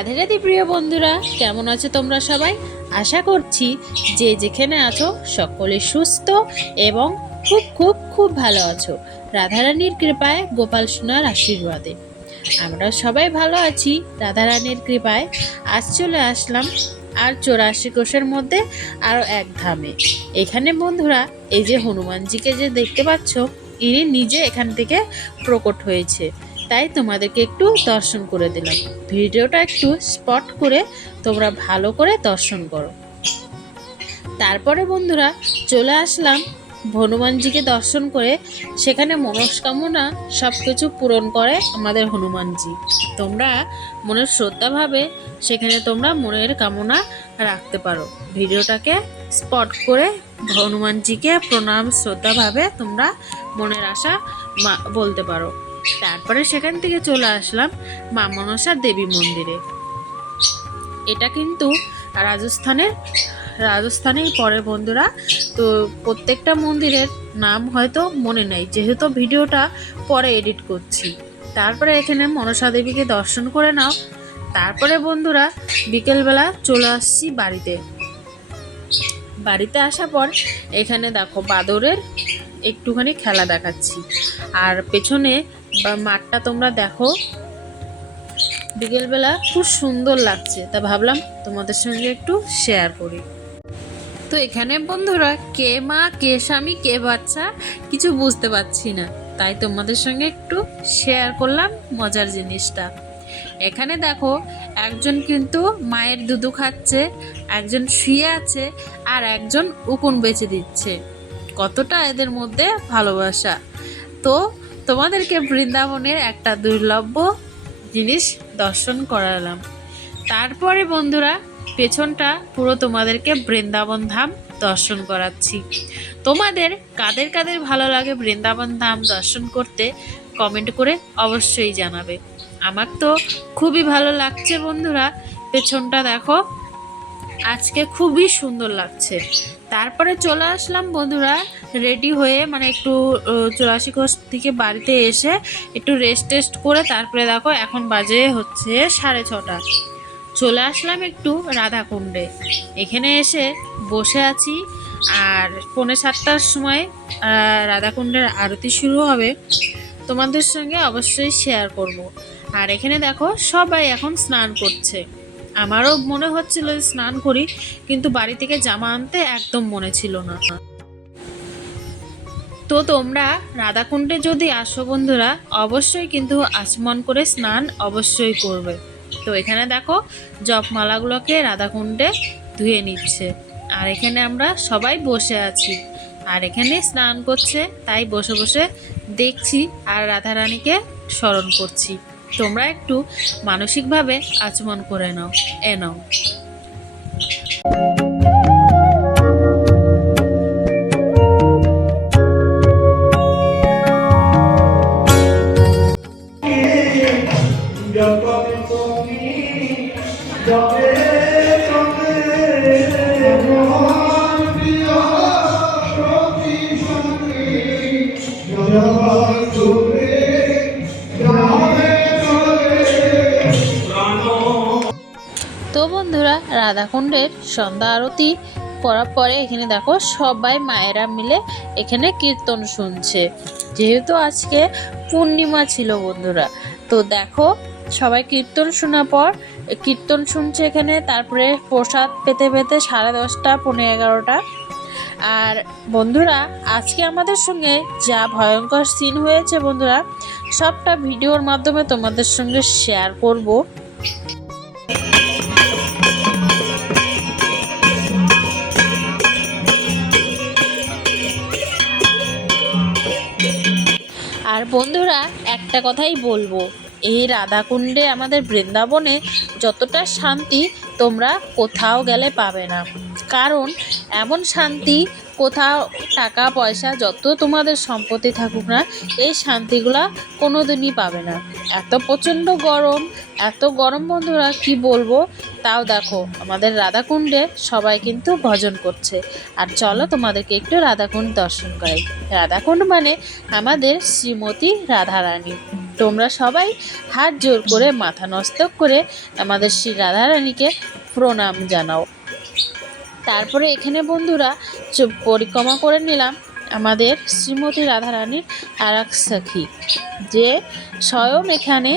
রাধে রাধে প্রিয় বন্ধুরা, কেমন আছো তোমরা সবাই? আশা করছি যে যেখানে আছো সকলে সুস্থ এবং খুব খুব খুব ভালো আছো। রাধারানীর কৃপায় গোপাল সোনার আশীর্বাদে। আমরা সবাই ভালো আছি, রাধারানীর কৃপায়। আজ চলে আসলাম আর চৌরাশি কোষের মধ্যে আরও এক ধামে। এখানে বন্ধুরা, এই যে হনুমানজিকে যে দেখতে পাচ্ছ, ইনি নিজে এখান থেকে প্রকট হয়েছে। তাই তোমাদেরকে একটু দর্শন করে দিলাম। ভিডিওটা একটু স্পট করে তোমরা ভালো করে দর্শন করো। তারপরে বন্ধুরা চলে আসলাম হনুমানজিকে দর্শন করে। সেখানে মনস্কামনা সব কিছু পূরণ করে আমাদের হনুমানজি। তোমরা মনের শ্রদ্ধাভাবে সেখানে তোমরা মনের কামনা রাখতে পারো। ভিডিওটাকে স্পট করে হনুমানজিকে প্রণাম শ্রদ্ধাভাবে তোমরা মনের আশা বলতে পারো। তারপরে সেখান থেকে চলে আসলাম মা মনসা দেবী মন্দিরে। এটা কিন্তু রাজস্থানের রাজস্থানেই পড়ে বন্ধুরা। তো প্রত্যেকটা মন্দিরের নাম হয়তো মনে নেই, যেহেতু ভিডিওটা পরে এডিট করছি। তারপরে এখানে মনসা দেবীকে দর্শন করে নাও। তারপরে বন্ধুরা, বিকেলবেলা চলে আসছি বাড়িতে। বাড়িতে আসার পর এখানে দেখো বাদরের একটুখানি খেলা দেখাচ্ছি। আর পেছনে মাঠটা তোমরা দেখো। বিকেলবেলা খুব সুন্দর লাগছে। তা ভাবলাম তোমাদের সঙ্গে একটু শেয়ার করি। তো এখানে বন্ধুরা কে মা, কে স্বামী, কে বাচ্চা কিছু বুঝতে পারছি না। তাই তোমাদের সঙ্গে একটু শেয়ার করলাম মজার জিনিসটা। এখানে দেখো একজন কিন্তু মায়ের দুধু খাচ্ছে, একজন শুয়ে আছে আর একজন উকুন বেঁচে দিচ্ছে। কতটা এদের মধ্যে ভালোবাসা। তো তোমাদেরকে বৃন্দাবনের একটা দুর্লভ্য জিনিস দর্শন করালাম। তারপরে বন্ধুরা, পেছনটা পুরো তোমাদেরকে বৃন্দাবন ধাম দর্শন করাচ্ছি। তোমাদের কাদের কাদের ভালো লাগে বৃন্দাবন ধাম দর্শন করতে কমেন্ট করে অবশ্যই জানাবে। আমার তো খুবই ভালো লাগছে বন্ধুরা, পেছনটা দেখো। আজকে খুবই সুন্দর লাগছে। তারপরে চলে আসলাম বন্ধুরা রেডি হয়ে মানে একটু চুরাশি কোষ থেকে বাড়িতে এসে একটু রেস্ট টেস্ট করে তারপরে দেখো এখন বাজে হচ্ছে সাড়ে ছটা। চলে আসলাম একটু রাধাকুণ্ডে। এখানে এসে বসে আছি আর পৌনে সাতটার সময় রাধাকুণ্ডের আরতি শুরু হবে। তোমাদের সঙ্গে অবশ্যই শেয়ার করব। আর এখানে দেখো সবাই এখন স্নান করছে। আমারও মনে হচ্ছিল স্নান করি, কিন্তু বাড়ি থেকে জামা আনতে একদম মনে ছিল না। তো তোমরা রাধাকুণ্ডে যদি আসো বন্ধুরা, অবশ্যই কিন্তু আচমন করে স্নান অবশ্যই করবে। তো এখানে দেখো, জপমালাগুলোকে রাধাকুণ্ডে ধুয়ে নিচ্ছে। আর এখানে আমরা সবাই বসে আছি। আর এখানে স্নান করছে, তাই বসে বসে দেখছি আর রাধারানীকে স্মরণ করছি। তোমরা একটু মানসিকভাবে আচমন করে নাও এ নাও। রাধাকুণ্ডের সন্ধ্যা আরতি করার পরে এখানে দেখো সবাই মায়েরা মিলে এখানে কীর্তন শুনছে। যেহেতু আজকে পূর্ণিমা ছিল বন্ধুরা, তো দেখো সবাই কীর্তন শোনার পর, কীর্তন শুনছে এখানে, তারপরে প্রসাদ পেতে পেতে সাড়ে দশটা পনেরো এগারোটা। আর বন্ধুরা, আজকে আমাদের সঙ্গে যা ভয়ঙ্কর সিন হয়েছে বন্ধুরা, সবটা ভিডিওর মাধ্যমে তোমাদের সঙ্গে শেয়ার করব। আর বন্ধুরা, একটা কথাই বলব। এই রাধাকুণ্ডে আমাদের বৃন্দাবনে যতটা শান্তি তোমরা কোথাও গেলে পাবে না। কারণ এমন শান্তি কোথাও টাকা, পয়সা যত তোমাদের সম্পত্তি থাকুক না, এই শান্তিগুলা কোনো দিনই পাবে না। এত প্রচণ্ড গরম, এত গরম বন্ধুরা, কি বলব? তাও দেখো, আমাদের রাধাকুণ্ডে সবাই কিন্তু ভজন করছে। আর চলো তোমাদেরকে একটু রাধাকুণ্ড দর্শন করাই। রাধাকুণ্ড মানে আমাদের শ্রীমতী রাধারানী। তোমরা সবাই হাত জোর করে, মাথা নস্তক করে আমাদের শ্রী রাধারানীকে প্রণাম জানাও। তারপরে এখানে বন্ধুরা পরিক্রমা করে নিলাম আমাদের শ্রীমতী রাধারানীর আর এক সখী যে স্বয়ং এখানে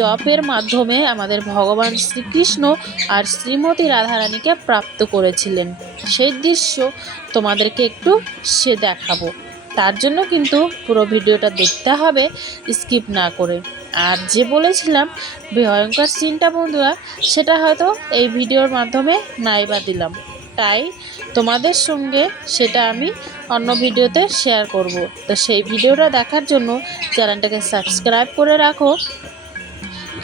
জপের মাধ্যমে আমাদের ভগবান শ্রীকৃষ্ণ আর শ্রীমতী রাধারানীকে প্রাপ্ত করেছিলেন। সেই দৃশ্য তোমাদেরকে একটু সে দেখাবো। তার জন্য কিন্তু পুরো ভিডিওটা দেখতে হবে, স্কিপ না করে। আর যে বলেছিলাম ভয়ঙ্কর সিনটা বন্ধুরা, সেটা হয়তো এই ভিডিওর মাধ্যমে নাইবা দিলাম। তাই তোমাদের সঙ্গে সেটা আমি অন্য ভিডিওতে শেয়ার করব। তো সেই ভিডিওটা দেখার জন্য চ্যানেলটাকে সাবস্ক্রাইব করে রাখো।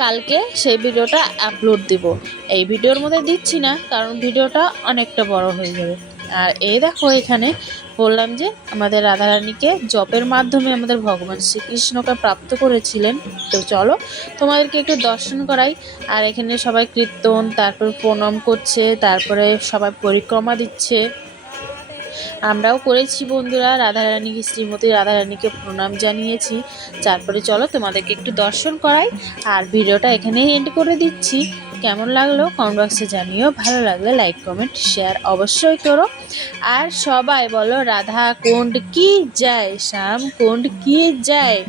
কালকে সেই ভিডিওটা আপলোড দিব। এই ভিডিওর মধ্যে দিচ্ছি না, কারণ ভিডিওটা অনেকটা বড় হয়ে যাবে। আর এই দেখো এখানে বললাম যে আমাদের রাধারানীকে জপের মাধ্যমে আমাদের ভগবান শ্রীকৃষ্ণকে প্রাপ্ত করেছিলেন। তো চলো, তোমাদেরকে একটু দর্শন করাই। আর এখানে সবাই কীর্তন, তারপর প্রণাম করছে, তারপরে সবাই পরিক্রমা দিচ্ছে। আমরাও করেছি বন্ধুরা, রাধারানী শ্রীমতী রাধারানীকে প্রণাম জানিয়েছি। তারপরে চলো তোমাদেরকে একটু দর্শন করাই। আর ভিডিওটা এখানেই এন্ড করে দিচ্ছি। কেমন লাগল কমেন্ট বক্সে জানিও। ভালো লাগলে লাইক কমেন্ট শেয়ার অবশ্যই করো। আর সবাই বলো, রাধা, কুণ্ড কি যায় শ্যাম কুণ্ড কি যায়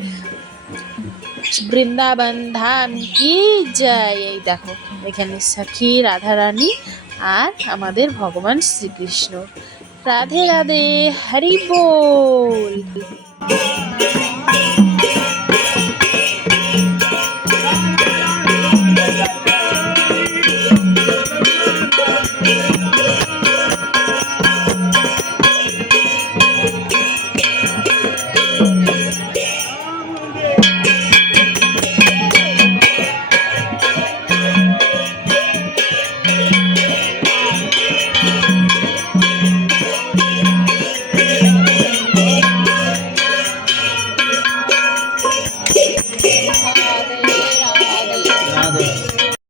বৃন্দাবন ধাম কি যায় এই দেখো, এখানে সখী রাধারানী আর আমাদের ভগবান শ্রীকৃষ্ণ। রাধে রাধে, হরি বল।